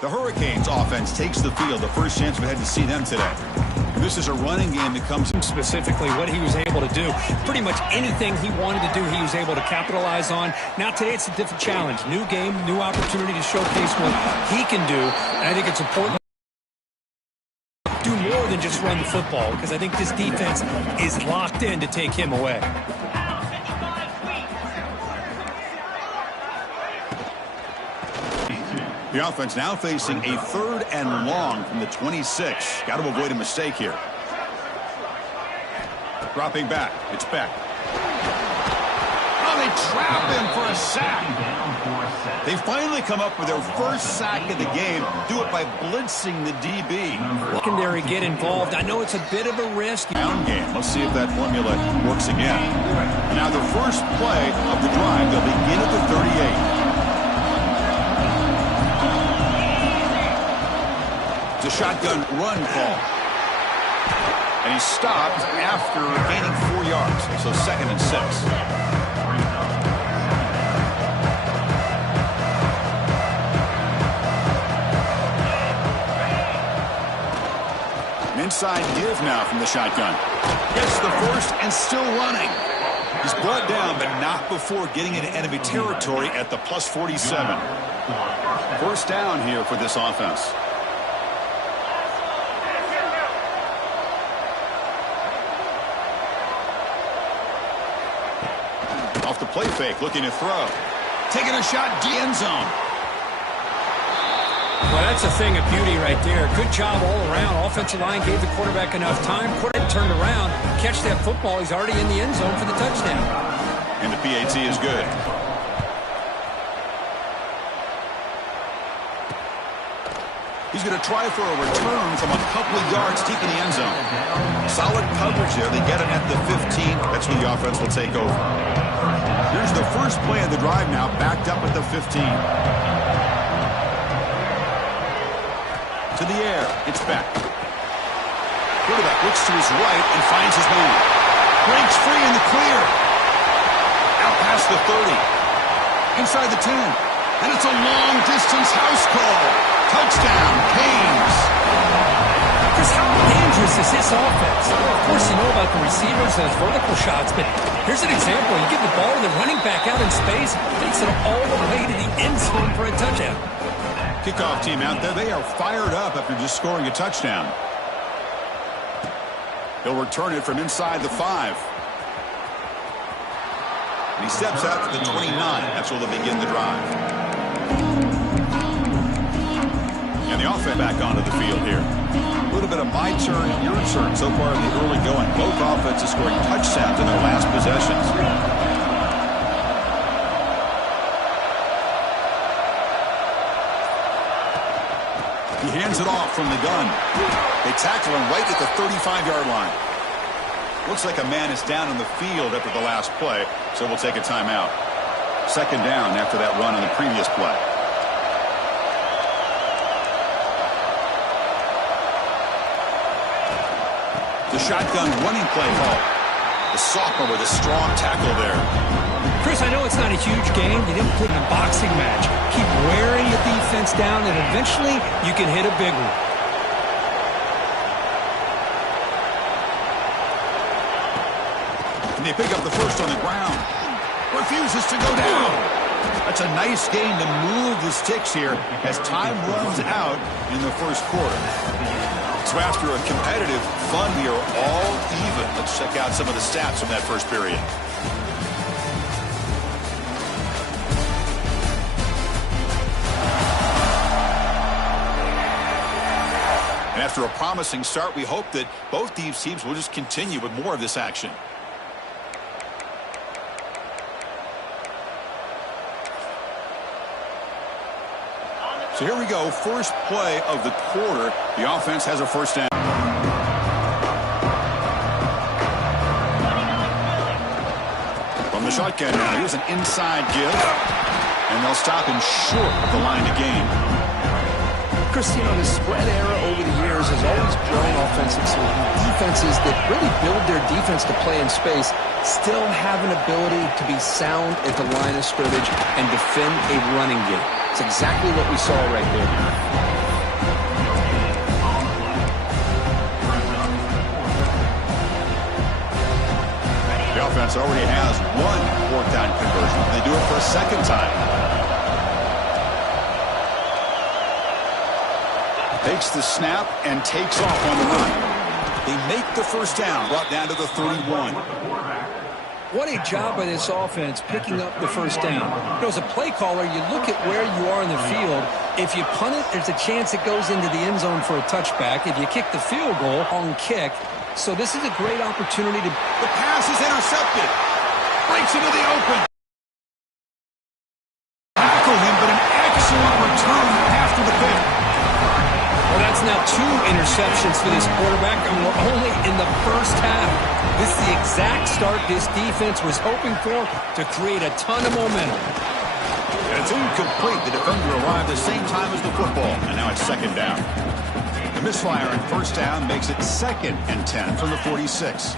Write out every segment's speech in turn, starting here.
The Hurricanes offense takes the field. The first chance we had to see them today. This is a running game that comes specifically what he was able to do. Pretty much anything he wanted to do, he was able to capitalize on. Now today it's a different challenge. New game, new opportunity to showcase what he can do. And I think it's important to do more than just run the football, because I think this defense is locked in to take him away. The offense now facing a 3rd and long from the 26. Got to avoid a mistake here. Dropping back. It's Beck. Oh, they trap him for a sack. They finally come up with their first sack of the game. Do it by blitzing the DB. Secondary get involved. I know it's a bit of a risk. Down game. Let's see if that formula works again. Now the first play of the drive. They'll begin at the 38. The shotgun run call. And he stopped after gaining 4 yards. So 2nd and 6. An inside give now from the shotgun. Gets the first and still running. He's brought down, but not before getting into enemy territory at the plus 47. First down here for this offense. Off the play fake, looking to throw. Taking a shot, end zone. Well, that's a thing of beauty right there. Good job all around. Offensive line gave the quarterback enough time. Quarterback turned around, catch that football. He's already in the end zone for the touchdown. And the PAT is good. He's going to try for a return from a couple of yards deep in the end zone. Solid coverage there. They get it at the 15. That's when the offense will take over. Here's the first play of the drive now, backed up at the 15. To the air, it's back. Quarterback looks to his right and finds his man. Breaks free in the clear. Out past the 30. Inside the 10. And it's a long-distance house call. Touchdown, Canes. Because how dangerous is this offense? Of course, you know about the receivers and those vertical shots, but here's an example. You give the ball to the running back out in space, takes it all the way to the end zone for a touchdown. Kickoff team out there. They are fired up after just scoring a touchdown. He'll return it from inside the 5. And he steps out to the 29. That's where they'll begin the drive. And the offense back onto the field here. A little bit of my turn, your turn so far in the early going. Both offenses scoring touchdowns in their last possessions. He hands it off from the gun. They tackle him right at the 35-yard line. Looks like a man is down on the field after the last play, so we'll take a timeout. 2nd down after that run on the previous play. The shotgun running play call. The sophomore with a strong tackle there. Chris, I know it's not a huge game. You didn't put in a boxing match. Keep wearing the defense down, and eventually you can hit a big one. And they pick up the first on the ground. Refuses to go down. That's a nice game to move the sticks here as time runs out in the first quarter. So after a competitive, fun, we are all even. Let's check out some of the stats from that first period. And after a promising start, we hope that both these teams will just continue with more of this action. So here we go, first play of the quarter. The offense has a first down. From the shotgun now, here's an inside give. And they'll stop him short of the line to gain. Chris, you know, the spread era over the years has always grown offensive. So defenses that really build their defense to play in space still have an ability to be sound at the line of scrimmage and defend a running game. It's exactly what we saw right there. The offense already has one fourth down conversion. They do it for a second time. Takes the snap and takes off on the run. They make the first down, brought down to the 31. What a job by this offense picking up the first down. You know, as a play caller, you look at where you are in the field. If you punt it, there's a chance it goes into the end zone for a touchback. If you kick the field goal, on kick. So this is a great opportunity to... The pass is intercepted. Breaks into the open. Tackle him, but an excellent return after the pick. Well, that's now 2 interceptions for this quarterback, and we're only in the first half. This is the exact start this defense was hoping for to create a ton of momentum. And it's incomplete. The defender arrived the same time as the football, and now it's second down. The misfire on first down makes it 2nd and 10 from the 46.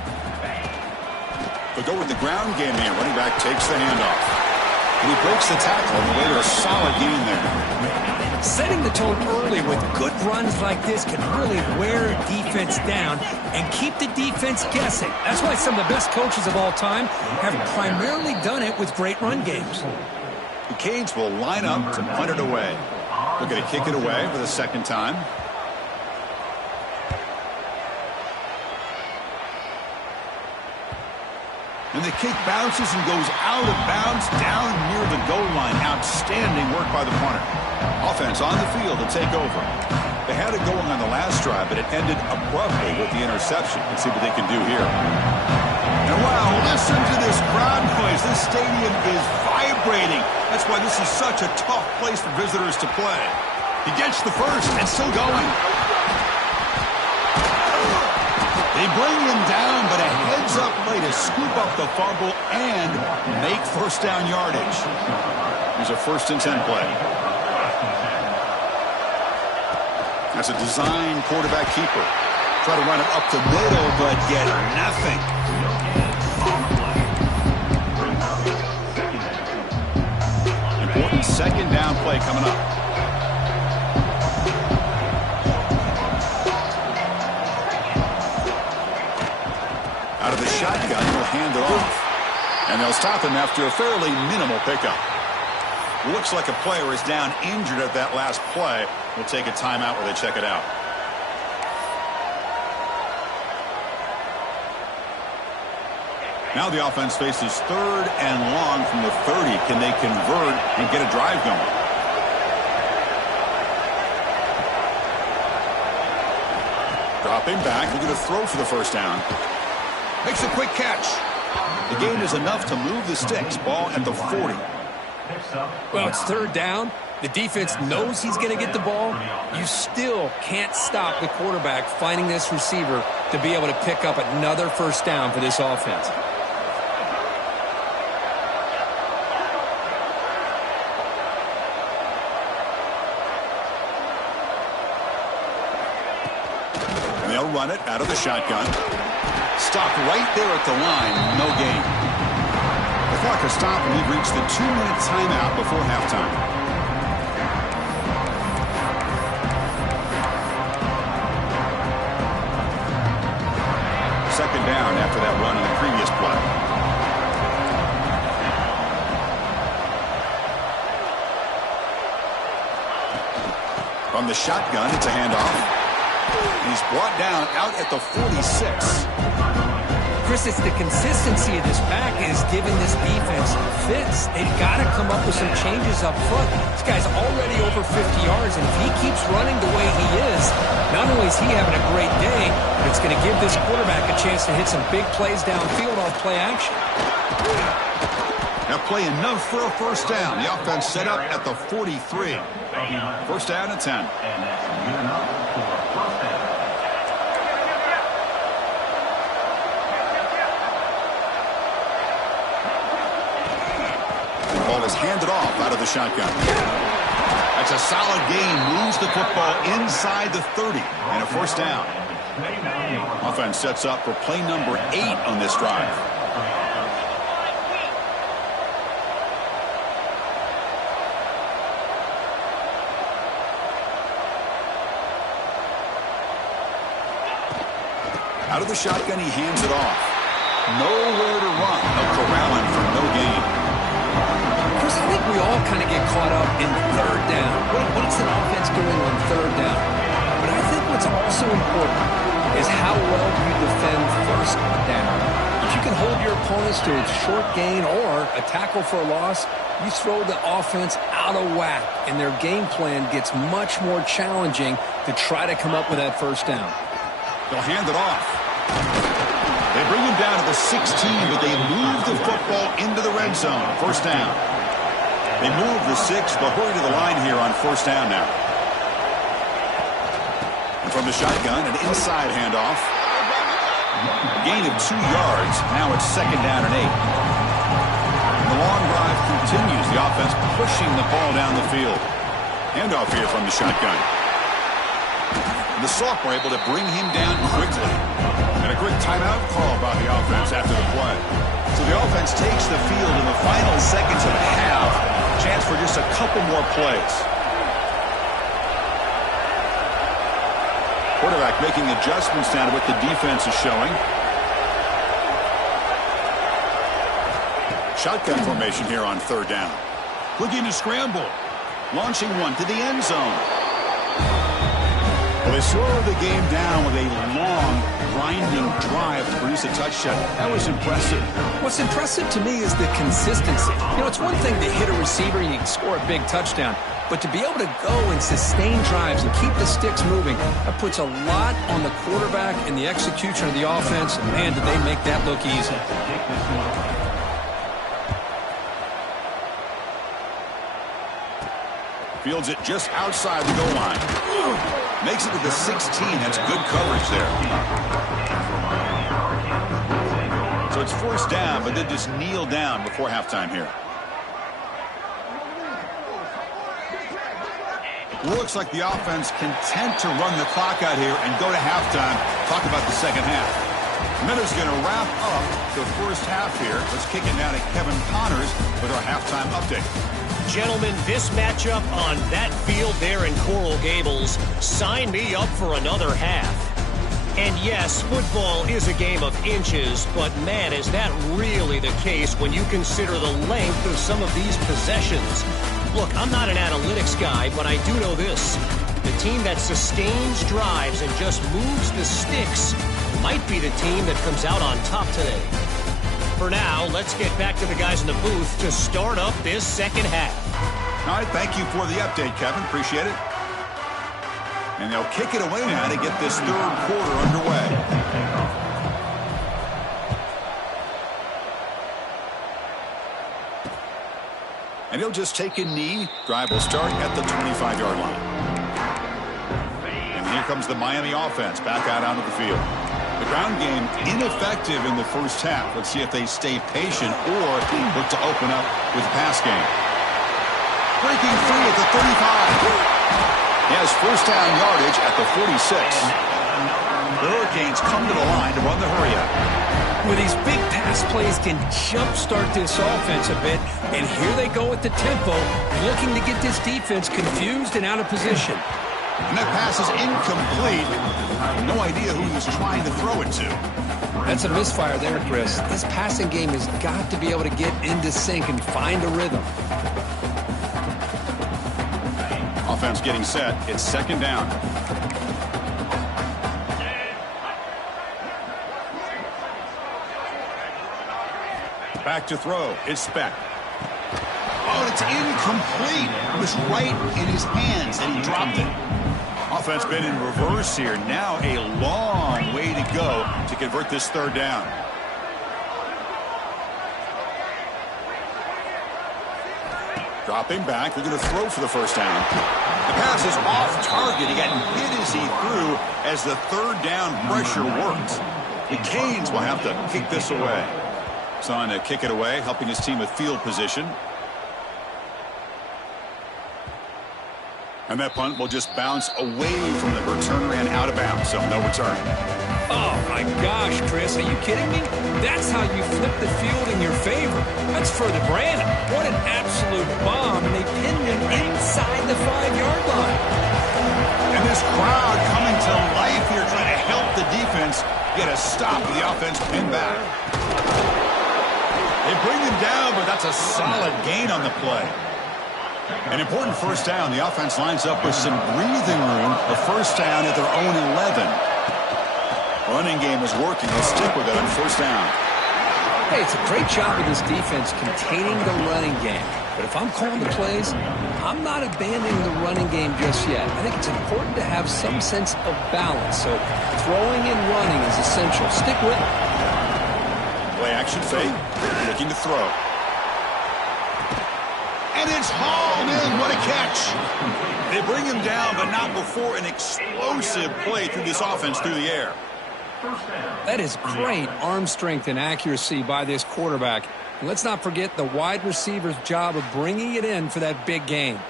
They'll go with the ground game here. Running back takes the handoff. And he breaks the tackle on the way to a solid gain there. Setting the tone early with good runs like this can really wear a defense down and keep the defense guessing. That's why some of the best coaches of all time have primarily done it with great run games. The Canes will line up to punt it away. They're going to kick it away for the second time. And the kick bounces and goes out of bounds down near the goal line. Outstanding work by the punter. Offense on the field to take over. They had it going on the last drive, but it ended abruptly with the interception. Let's see what they can do here. And wow, listen to this crowd noise. This stadium is vibrating. That's why this is such a tough place for visitors to play. He gets the first and still going. They bring him down, but a heads-up play to scoop up the fumble and make first down yardage. Here's a 1st and 10 play. That's a design quarterback keeper. Try to run it up the middle, but get nothing. Important second down play coming up. Out of the shotgun, he'll hand it off. And they'll stop him after a fairly minimal pickup. Looks like a player is down injured at that last play. We'll take a timeout while they check it out. Now the offense faces 3rd and long from the 30. Can they convert and get a drive going? Dropping back, looking to throw for the first down. Makes a quick catch. The gain is enough to move the sticks. Ball at the 40. Well, it's 3rd down. The defense knows he's going to get the ball. You still can't stop the quarterback finding this receiver to be able to pick up another first down for this offense. And they'll run it out of the shotgun. Stopped right there at the line. No gain. The clock has stopped, and we've reached the 2-minute timeout before halftime. Second down after that run on the previous play. From the shotgun, it's a handoff. He's brought down out at the 46. Chris, it's the consistency of this back is giving this defense fits. They've got to come up with some changes up front. This guy's already over 50 yards, and if he keeps running the way he is, not only is he having a great day, but it's going to give this quarterback a chance to hit some big plays downfield off play action. Now play enough for a first down. The offense set up at the 43. First down and 10. Ball is handed off out of the shotgun. That's a solid gain. Moves the football inside the 30 and a first down. Offense sets up for play number 8 on this drive. Out of the shotgun, he hands it off. Nowhere to run. A corralling for no gain. Chris, I think we all kind of get caught up in third down. What's an offense doing on third down? But I think what's also important is how well you defend first down. If you can hold your opponents to a short gain or a tackle for a loss, you throw the offense out of whack, and their game plan gets much more challenging to try to come up with that first down. They'll hand it off. They bring him down to the 16, but they move the football into the red zone. First down. They move the 6. They'll hurry to the line here on first down now. And from the shotgun, an inside handoff. Gain of 2 yards. Now it's second down and 8. And the long drive continues. The offense pushing the ball down the field. Handoff here from the shotgun. And the Sock were able to bring him down quickly. And a quick timeout call by the offense after the play. So the offense takes the field in the final seconds of the half. Chance for just a couple more plays. Quarterback making adjustments now to what the defense is showing. Shotgun formation here on third down. Looking to scramble. Launching one to the end zone. Well, they slowed the game down with a long, grinding drive to produce a touchdown. That was impressive. What's impressive to me is the consistency. You know, it's one thing to hit a receiver and you can score a big touchdown, but to be able to go and sustain drives and keep the sticks moving, that puts a lot on the quarterback and the execution of the offense. And man, did they make that look easy. Fields it just outside the goal line. Makes it to the 16. That's good coverage there. So it's forced down, but then just kneel down before halftime here. Looks like the offense content to run the clock out here and go to halftime. Talk about the second half. Miller's going to wrap up the first half here. Let's kick it now to Kevin Connors with our halftime update. Gentlemen, this matchup on that field there in Coral Gables, sign me up for another half. And yes, football is a game of inches, but man, is that really the case when you consider the length of some of these possessions. Look, I'm not an analytics guy, but I do know this. The team that sustains drives and just moves the sticks might be the team that comes out on top today. For now, let's get back to the guys in the booth to start up this second half. All right, thank you for the update, Kevin. Appreciate it. And they'll kick it away now to get this third quarter underway. And he'll just take a knee. Drive will start at the 25-yard line. And here comes the Miami offense back out onto the field. The ground game ineffective in the first half. Let's see if they stay patient or look to open up with the pass game. Breaking free at the 35. He has first down yardage at the 46. The Hurricanes come to the line to run the hurry-up. Well, these big pass plays can jumpstart this offense a bit, and here they go at the tempo, looking to get this defense confused and out of position. And that pass is incomplete. No idea who he was trying to throw it to. That's a misfire there, Chris. This passing game has got to be able to get into sync and find a rhythm. Offense getting set. It's second down. Back to throw. It's Speck. Oh, it's incomplete. It was right in his hands, and he dropped it. Offense been in reverse here. Now a long way to go to convert this third down. Dropping back. They're going to throw for the first down. The pass is off target. He got hit as he threw as the third down pressure worked. The Canes will have to kick this away. So on to kick it away, helping his team with field position. And that punt will just bounce away from the returner and out of bounds, so no return. Oh, my gosh, Chris, are you kidding me? That's how you flip the field in your favor. That's for the Brandon. What an absolute bomb, and they pinned him inside the 5-yard line. And this crowd coming to life here, trying to help the defense Get a stop with the offense pinned back. They bring him down, but that's a solid gain on the play. An important first down. The offense lines up with some breathing room. A first down at their own 11. Running game is working. They'll stick with it on first down. Hey, it's a great job of this defense containing the running game. But if I'm calling the plays, I'm not abandoning the running game just yet. I think it's important to have some sense of balance. So throwing and running is essential. Stick with it. Play action fake. Looking to throw. And it's hauled in. What a catch. They bring him down, but not before an explosive play through this offense through the air. That is great arm strength and accuracy by this quarterback. And let's not forget the wide receiver's job of bringing it in for that big gain.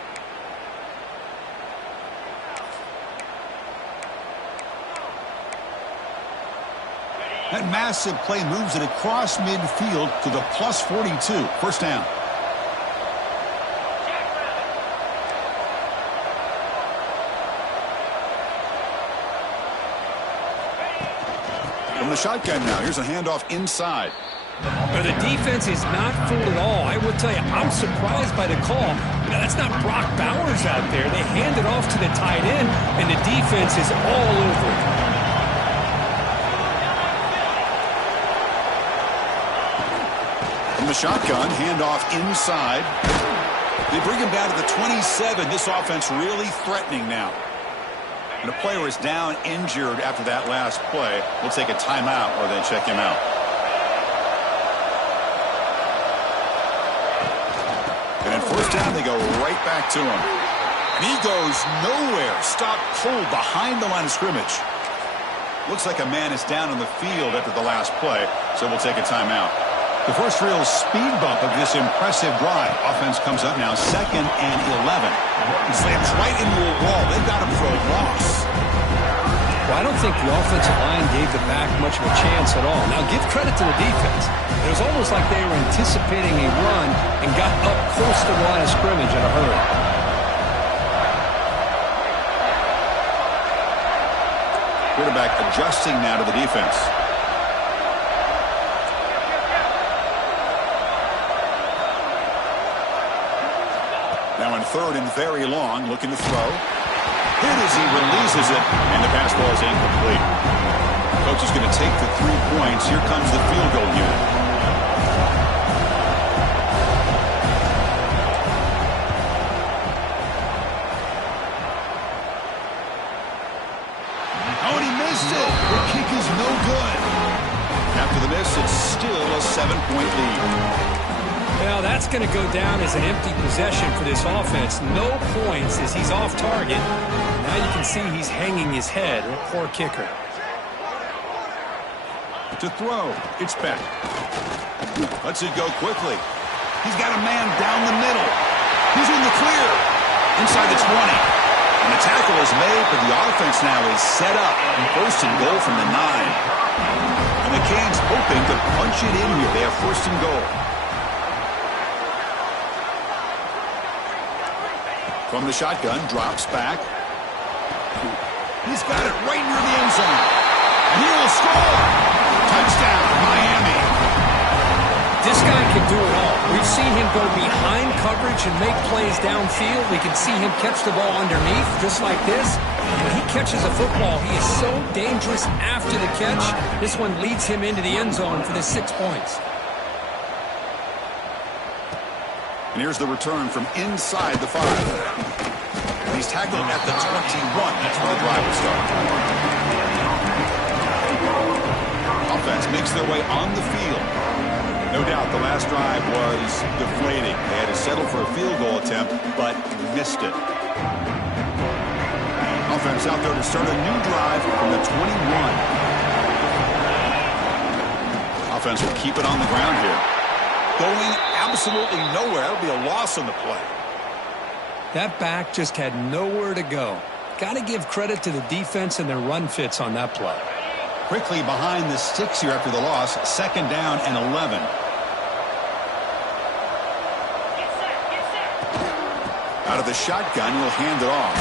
That massive play moves it across midfield to the plus 42. First down. From the shotgun now. Here's a handoff inside. But the defense is not fooled at all. I will tell you, I'm surprised by the call. Now, that's not Brock Bowers out there. They hand it off to the tight end, and the defense is all over it. From the shotgun, handoff inside. They bring him down to the 27. This offense really threatening now. And a player is down injured after that last play. We'll take a timeout or then check him out. And at first down, they go right back to him. And he goes nowhere. Stopped cold behind the line of scrimmage. Looks like a man is down on the field after the last play, so we'll take a timeout. The first real speed bump of this impressive drive. Offense comes up now, 2nd and 11. He slams right into a wall. They've got him for a loss. Well, I don't think the offensive line gave the back much of a chance at all. Now, give credit to the defense. It was almost like they were anticipating a run and got up close to the line of scrimmage in a hurry. Quarterback adjusting now to the defense. Now in 3rd and very long, looking to throw. Hit as he releases it, and the pass ball is incomplete. Coach is going to take the 3 points. Here comes the field goal unit. Oh, and he missed it. The kick is no good. After the miss, it's still a 7-point lead. Well, that's going to go down as an empty possession for this offense. No points as he's off target. Now you can see he's hanging his head. A poor kicker. To throw, it's back. Lets it go quickly. He's got a man down the middle. He's in the clear. Inside the 20. And the tackle is made, but the offense now is set up. And 1st and goal from the 9. And the Canes hoping to punch it in here. They have 1st and goal. From the shotgun, drops back. He's got it right near the end zone. And he will score. Touchdown, Miami. This guy can do it all. We've seen him go behind coverage and make plays downfield. We can see him catch the ball underneath, just like this. When he catches a football, he is so dangerous after the catch. This one leads him into the end zone for the 6 points. And here's the return from inside the 5. And he's tackled at the 21. That's where the drive will start. Offense makes their way on the field. No doubt the last drive was deflating. They had to settle for a field goal attempt, but missed it. Offense out there to start a new drive from the 21. Offense will keep it on the ground here. Going absolutely nowhere. That'll be a loss on the play. That back just had nowhere to go. Got to give credit to the defense and their run fits on that play. Quickly behind the sticks here after the loss. 2nd down and 11. Out of the shotgun, he'll hand it off.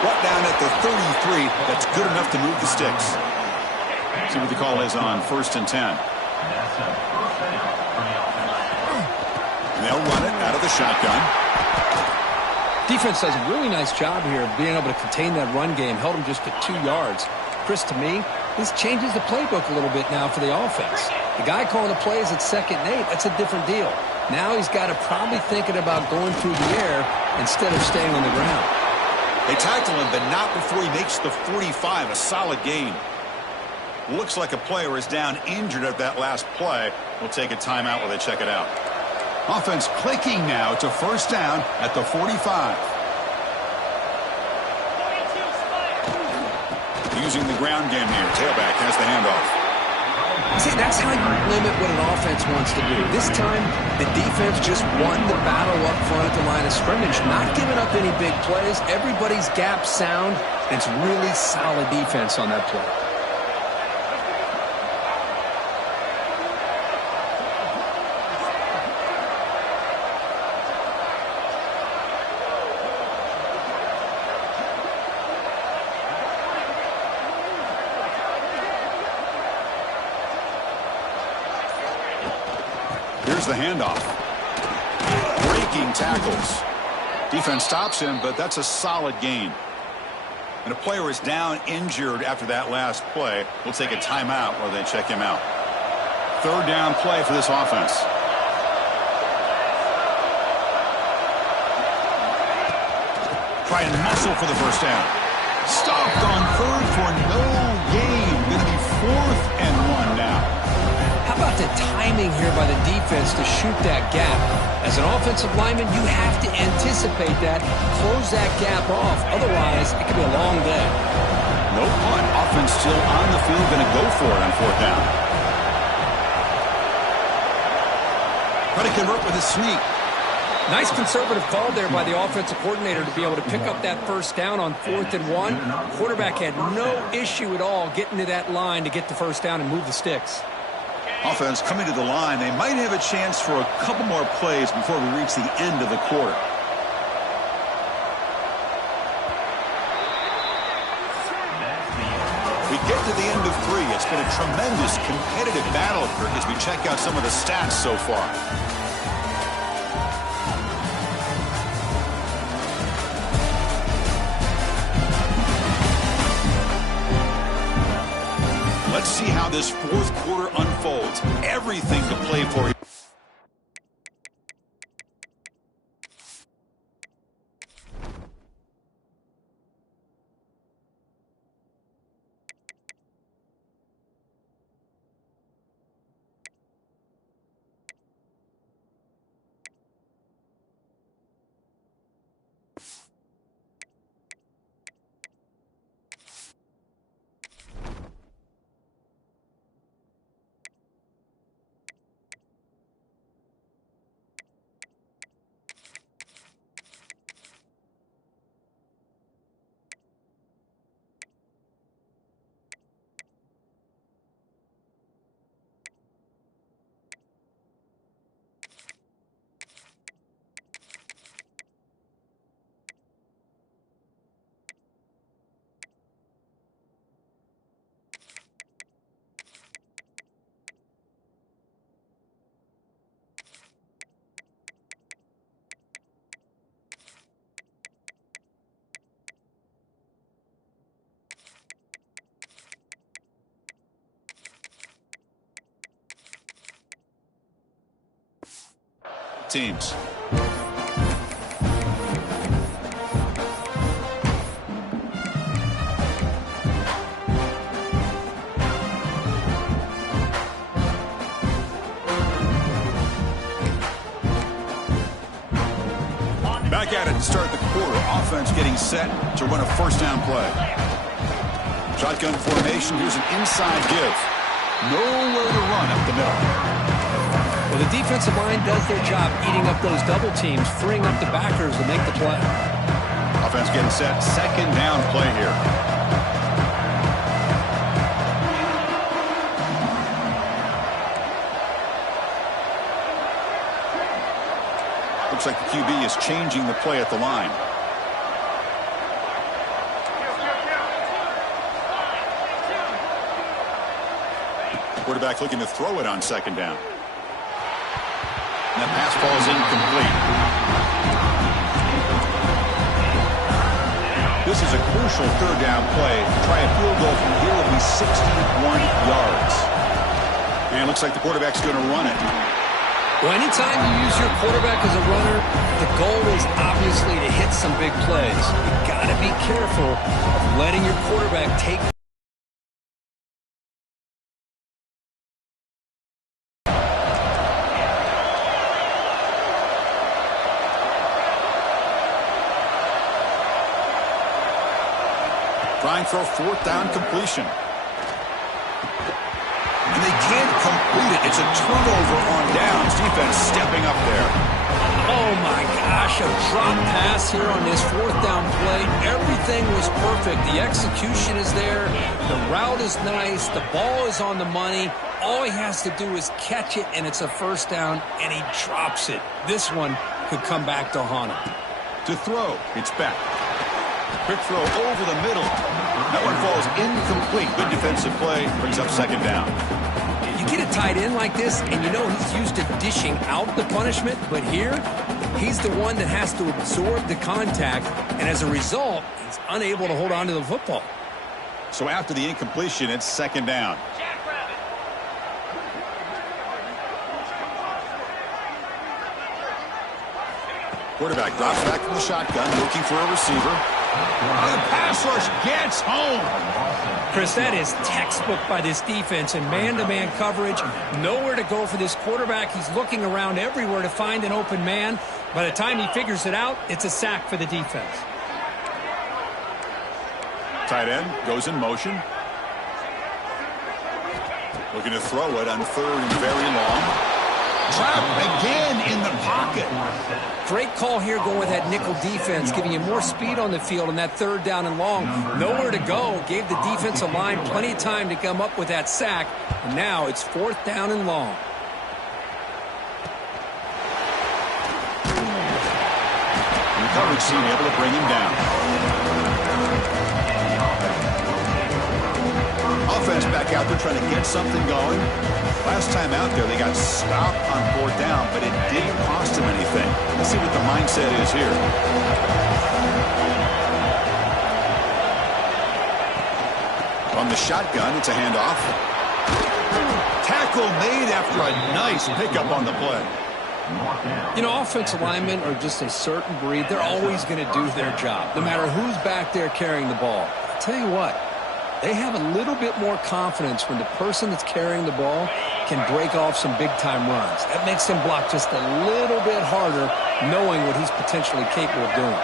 Brought down at the 33. That's good enough to move the sticks. See what the call is on 1st and 10. And they'll run it out of the shotgun. Defense does a really nice job here of being able to contain that run game. Held them just to 2 yards. Chris, to me, this changes the playbook a little bit now for the offense. The guy calling the plays at 2nd and 8, that's a different deal. Now he's got to probably thinking about going through the air instead of staying on the ground. They tackle him, but not before he makes the 45, a solid gain. Looks like a player is down injured at that last play. We'll take a timeout while they check it out. Offense clicking now to 1st down at the 45. Using the ground game here. Tailback has the handoff. See, that's how you limit what an offense wants to do. This time, the defense just won the battle up front at the line of scrimmage, not giving up any big plays. Everybody's gap sound. It's really solid defense on that play. Here's the handoff. Breaking tackles. Defense stops him, but that's a solid gain. And a player is down injured after that last play. We'll take a timeout while they check him out. 3rd down play for this offense. Try and muscle for the 1st down. Stopped on 3rd for no gain. Going to be 4th and 1 now. How about the timing here by the defense to shoot that gap? As an offensive lineman, you have to anticipate that, close that gap off. Otherwise, it could be a long day. No punt. Offense still on the field, going to go for it on 4th down. Try to convert with a sneak. Nice conservative call there by the offensive coordinator to be able to pick up that 1st down on 4th and 1. Quarterback had no issue at all getting to that line to get the 1st down and move the sticks. Offense coming to the line. They might have a chance for a couple more plays before we reach the end of the quarter. We get to the end of 3. It's been a tremendous competitive battle, Kirk, as we check out some of the stats so far. Let's see how this 4th quarter unfolds. Everything to play for. Teams. Back at it to start the quarter. Offense getting set to run a 1st down play. Shotgun formation. Here's an inside give. Nowhere to run up the middle. Well, the defensive line does their job eating up those double teams, freeing up the backers to make the play. Offense getting set. 2nd down play here. Looks like the QB is changing the play at the line. Quarterback looking to throw it on second down. And that pass falls incomplete. This is a crucial third down play. Try a field goal from here will be 61 yards. And it looks like the quarterback's going to run it. Well, anytime you use your quarterback as a runner, the goal is obviously to hit some big plays. You've got to be careful of letting your quarterback take. Trying for a fourth down completion. And they can't complete it. It's a turnover on downs. Defense stepping up there. Oh, my gosh, a drop pass here on this fourth down play. Everything was perfect. The execution is there. The route is nice. The ball is on the money. All he has to do is catch it, and it's a first down, and he drops it. This one could come back to haunt him. To throw, it's back. Quick throw over the middle. That one falls incomplete. Good defensive play. Brings up second down. You get a tight end like this, and you know he's used to dishing out the punishment, but here, he's the one that has to absorb the contact, and as a result, he's unable to hold on to the football. So after the incompletion, it's second down. Quarterback drops back from the shotgun, looking for a receiver. The pass rush gets home. Chris, that is textbook by this defense and man-to-man coverage. Nowhere to go for this quarterback. He's looking around everywhere to find an open man. By the time he figures it out, it's a sack for the defense. Tight end goes in motion. Looking to throw it on third and very long. Trapped again in the pocket. Great call here going with that nickel defense, giving you more speed on the field on that third down and long. Nowhere to go. Gave the defensive line plenty of time to come up with that sack. And now it's fourth down and long. The coverage team able to bring him down. Offense back out there trying to get something going. Last time out there, they got stopped on fourth down, but it didn't cost them anything. Let's see what the mindset is here. On the shotgun, it's a handoff. Tackle made after a nice pickup on the play. You know, offensive linemen are just a certain breed. They're always going to do their job, no matter who's back there carrying the ball. I'll tell you what, they have a little bit more confidence when the person that's carrying the ball can break off some big-time runs. That makes them block just a little bit harder, knowing what he's potentially capable of doing.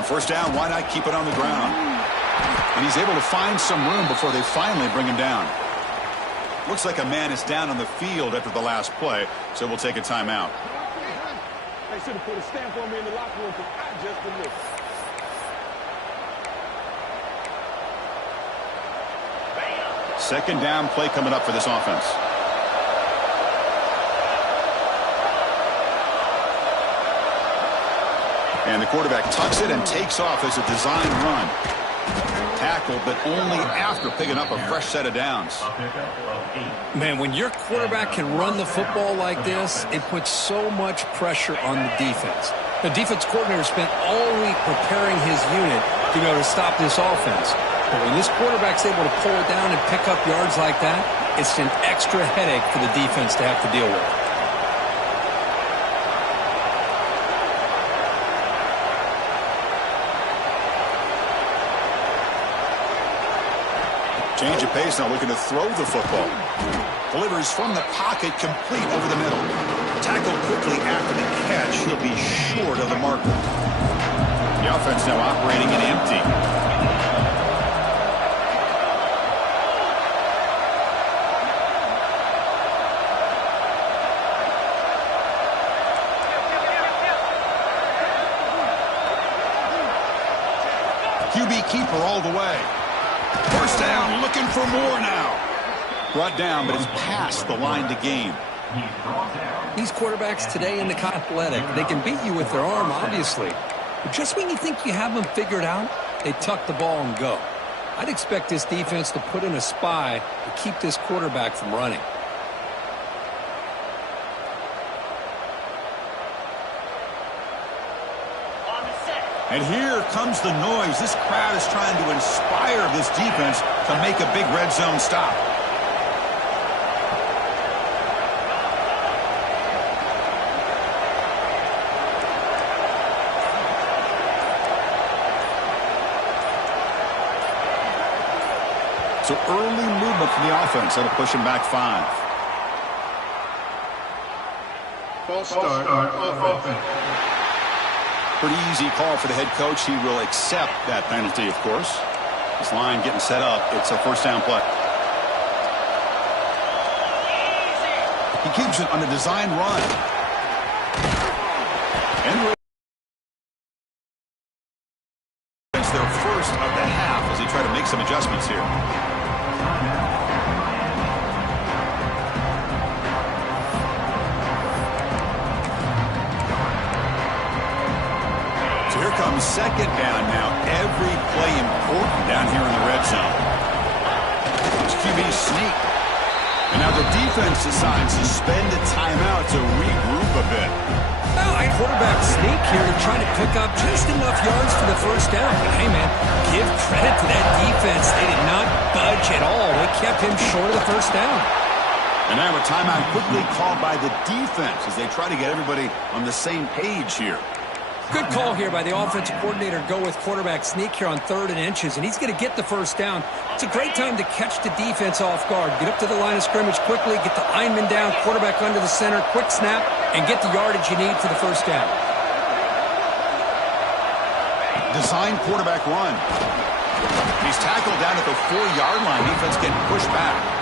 On first down, why not keep it on the ground? And he's able to find some room before they finally bring him down. Looks like a man is down on the field after the last play, so we'll take a timeout. They should have put a stamp on me in the locker room because I just delivered. Second down play coming up for this offense. And the quarterback tucks it and takes off as a design run. Tackle, but only after picking up a fresh set of downs. Man, when your quarterback can run the football like this, it puts so much pressure on the defense. The defense coordinator spent all week preparing his unit to be able to stop this offense. But when this quarterback's able to pull it down and pick up yards like that, it's an extra headache for the defense to have to deal with. Change of pace now, looking to throw the football. Delivers from the pocket, complete over the middle. Tackled quickly after the catch. He'll be short of the marker. The offense now operating in empty. QB keeper all the way. First down, looking for more now. Brought down, but it's past the line to gain. These quarterbacks today in the athletic, they can beat you with their arm, obviously. But just when you think you have them figured out, they tuck the ball and go. I'd expect this defense to put in a spy to keep this quarterback from running. And here comes the noise. This crowd is trying to inspire this defense to make a big red zone stop. So early movement from the offense. That'll push him back 5. False start of offense. Pretty easy call for the head coach. He will accept that penalty, of course. This line getting set up. It's a first down play. He keeps it on a design run. And it's their first of the half as they try to make some adjustments here. Here comes second down now. Every play important down here in the red zone. It's QB sneak. And now the defense decides to spend a timeout to regroup a bit. Well, a quarterback sneak here to try to pick up just enough yards for the first down. But hey, man, give credit to that defense. They did not budge at all. They kept him short of the first down. And now a timeout quickly called by the defense as they try to get everybody on the same page here. Good call here by the offensive coordinator. Go with quarterback sneak here on 3rd and inches, and he's going to get the first down. It's a great time to catch the defense off guard. Get up to the line of scrimmage quickly, get the lineman down, quarterback under the center, quick snap, and get the yardage you need for the first down. Design quarterback run. He's tackled down at the 4-yard line. Defense getting pushed back.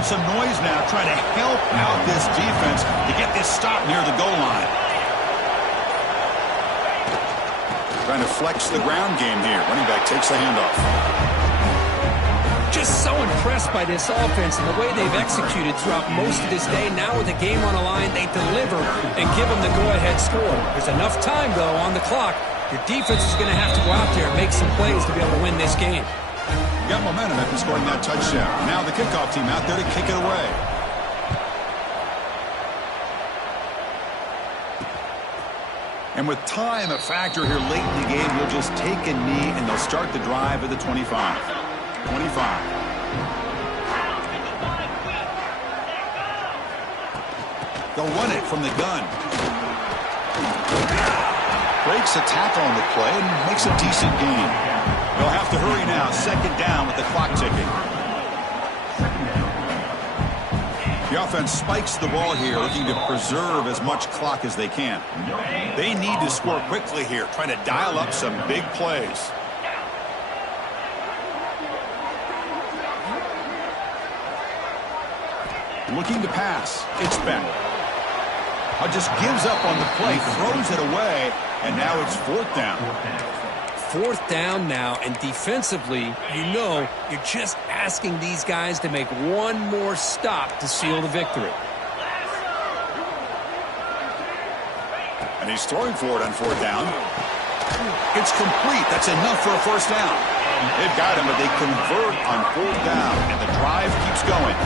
Some noise now trying to help out this defense to get this stop near the goal line. Trying to flex the ground game here. Running back takes the handoff. Just so impressed by this offense and the way they've executed throughout most of this day. Now with the game on the line, they deliver and give them the go-ahead score. There's enough time, though, on the clock. Your defense is going to have to go out there and make some plays to be able to win this game. Got momentum after scoring that touchdown. Now the kickoff team out there to kick it away. And with time a factor here late in the game, he'll just take a knee and they'll start the drive at the 25. 25. They'll run it from the gun. Breaks a tackle on the play and makes a decent gain. They'll have to hurry now. 2nd down with the clock ticking. The offense spikes the ball here, looking to preserve as much clock as they can. They need to score quickly here, trying to dial up some big plays. Looking to pass. It's Beck. Just gives up on the play, throws it away, and now it's 4th down. 4th down now, and defensively, you're just asking these guys to make one more stop to seal the victory. And he's throwing for it on 4th down. It's complete. That's enough for a first down. They've got him, but they convert on 4th down, and the drive keeps going.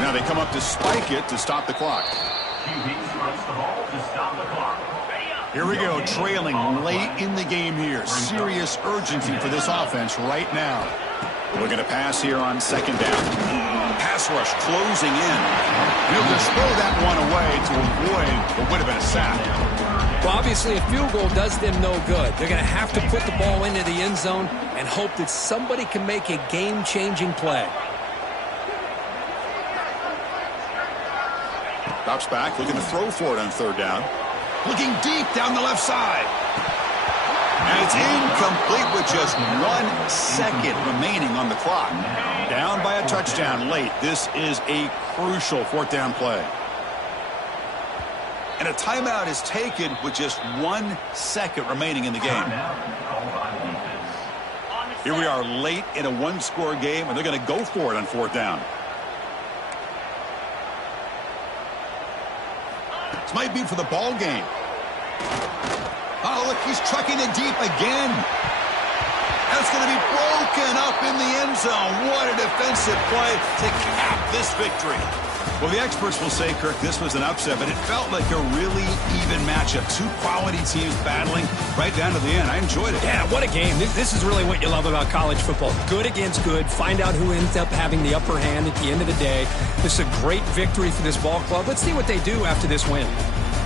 Now they come up to spike it to stop the clock. Here we go, trailing late in the game here. Serious urgency for this offense right now. We're going to pass here on 2nd down. Pass rush closing in. He'll just throw that one away to avoid what would have been a sack. Well, obviously a field goal does them no good. They're going to have to put the ball into the end zone and hope that somebody can make a game-changing play. Drops back, looking to throw for it on 3rd down. Looking deep down the left side. And it's incomplete with just 1 second remaining on the clock. Down by a touchdown late. This is a crucial 4th down play. And a timeout is taken with just 1 second remaining in the game. Here we are late in a 1-score game, and they're going to go for it on 4th down. This might be for the ball game. Oh, look, he's trucking it deep again. That's going to be broken up in the end zone. What a defensive play to cap this victory. Well, the experts will say, Kirk, this was an upset, but it felt like a really even matchup. 2 quality teams battling right down to the end. I enjoyed it. Yeah, what a game. This is really what you love about college football. Good against good. Find out who ends up having the upper hand at the end of the day. This is a great victory for this ball club. Let's see what they do after this win.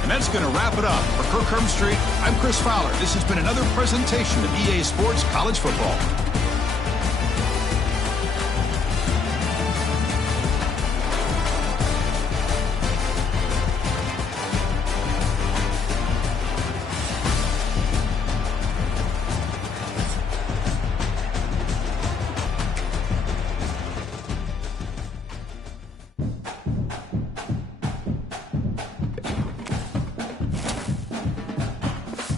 And that's going to wrap it up. For Kirk Street, I'm Chris Fowler. This has been another presentation of EA Sports College Football.